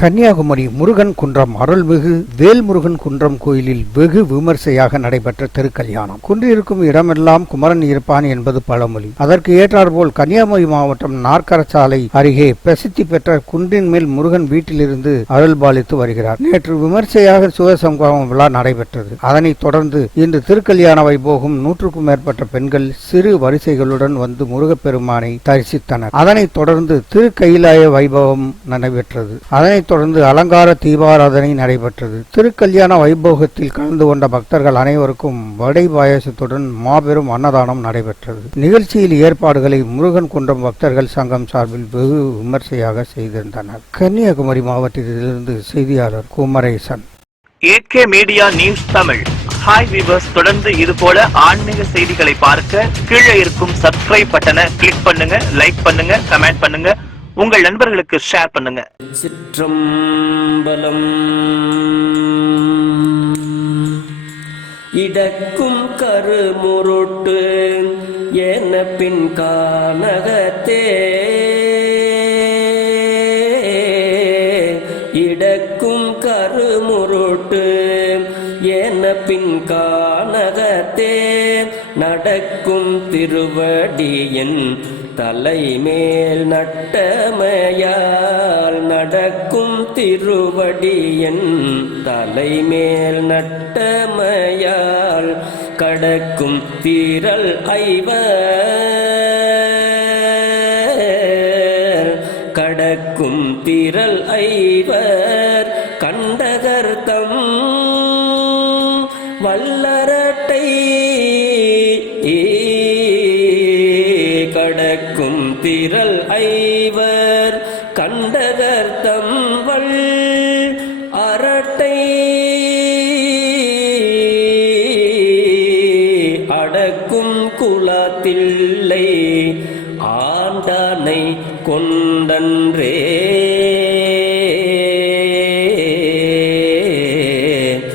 கன்னியாகுமரி முருகன் குன்றம் அருள்மிகு வேல்முருகன் குன்றம் கோயிலில் வெகு விமர்சையாக நடைபெற்ற திருக்கல்யாணம். குன்றிருக்கும் இடமெல்லாம் குமரன் இருப்பான் என்பது பழமொழி. அதற்கு ஏற்றாற்போல் கன்னியாகுமரி மாவட்டம் நாற்கரசாலை அருகே பிரசித்தி பெற்ற குன்றின் மேல் முருகன் வீட்டிலிருந்து அருள்பாலித்து வருகிறார். நேற்று விமர்சையாக சிவசங்கமம் விழா நடைபெற்றது. அதனைத் தொடர்ந்து இன்று திருக்கல்யாண வைபோகம் நூற்றுக்கும் மேற்பட்ட பெண்கள் சிறு வரிசைகளுடன் வந்து முருகப்பெருமானை தரிசித்தனர். அதனைத் தொடர்ந்து திருக்கயிலாய வைபவம் நடைபெற்றது. அதனைத் தொடர்ந்து அலங்கார தீபாராதனை நடைபெற்றது. திருக்கல்யாண வைபோகத்தில் கலந்து கொண்ட பக்தர்கள் அனைவருக்கும் வடை பாயசத்துடன் மாபெரும் அன்னதானம் நடைபெற்றது. நிகழ்ச்சியில் ஏற்பாடுகளை முருகன் குன்றம் பக்தர்கள் சங்கம் சார்பில் வெகு விமர்சையாக செய்திருந்தனர். கன்னியாகுமரி மாவட்டத்திலிருந்து செய்தியாளர் Kumaresan. AK media news Tamil. Hi viewers தொடர்ந்து இது போல ஆன்மீக செய்திகளை பார்க்க கீழே இருக்கும் சப்ஸ்கிரைப் பட்டனை கிளிக் பண்ணுங்க லைக் பண்ணுங்க கமெண்ட் பண்ணுங்க. உங்கள் நண்பர்களுக்கு ஷேர் பண்ணுங்க. சிற்றம்பலம் இடக்கும் கருமுருட்டு என பின் கானகத்தே இடக்கும் பின் கானகத்தே நடக்கும் திருவடியின் தலைமேல் நட்டமையால் நடக்கும் திருவடியின் தலைமேல் நட்டமையால் கடக்கும் தீரல் ஐவர். கடக்கும் தீரல் ஐவர் கண்டகர் வல்லரட்டை கடக்கும் திரள் ஐவர் கண்டகர்த்தம் வல் அரட்டை அடக்கும் குலத்தில்லை ஆண்டானை கொண்டன்றே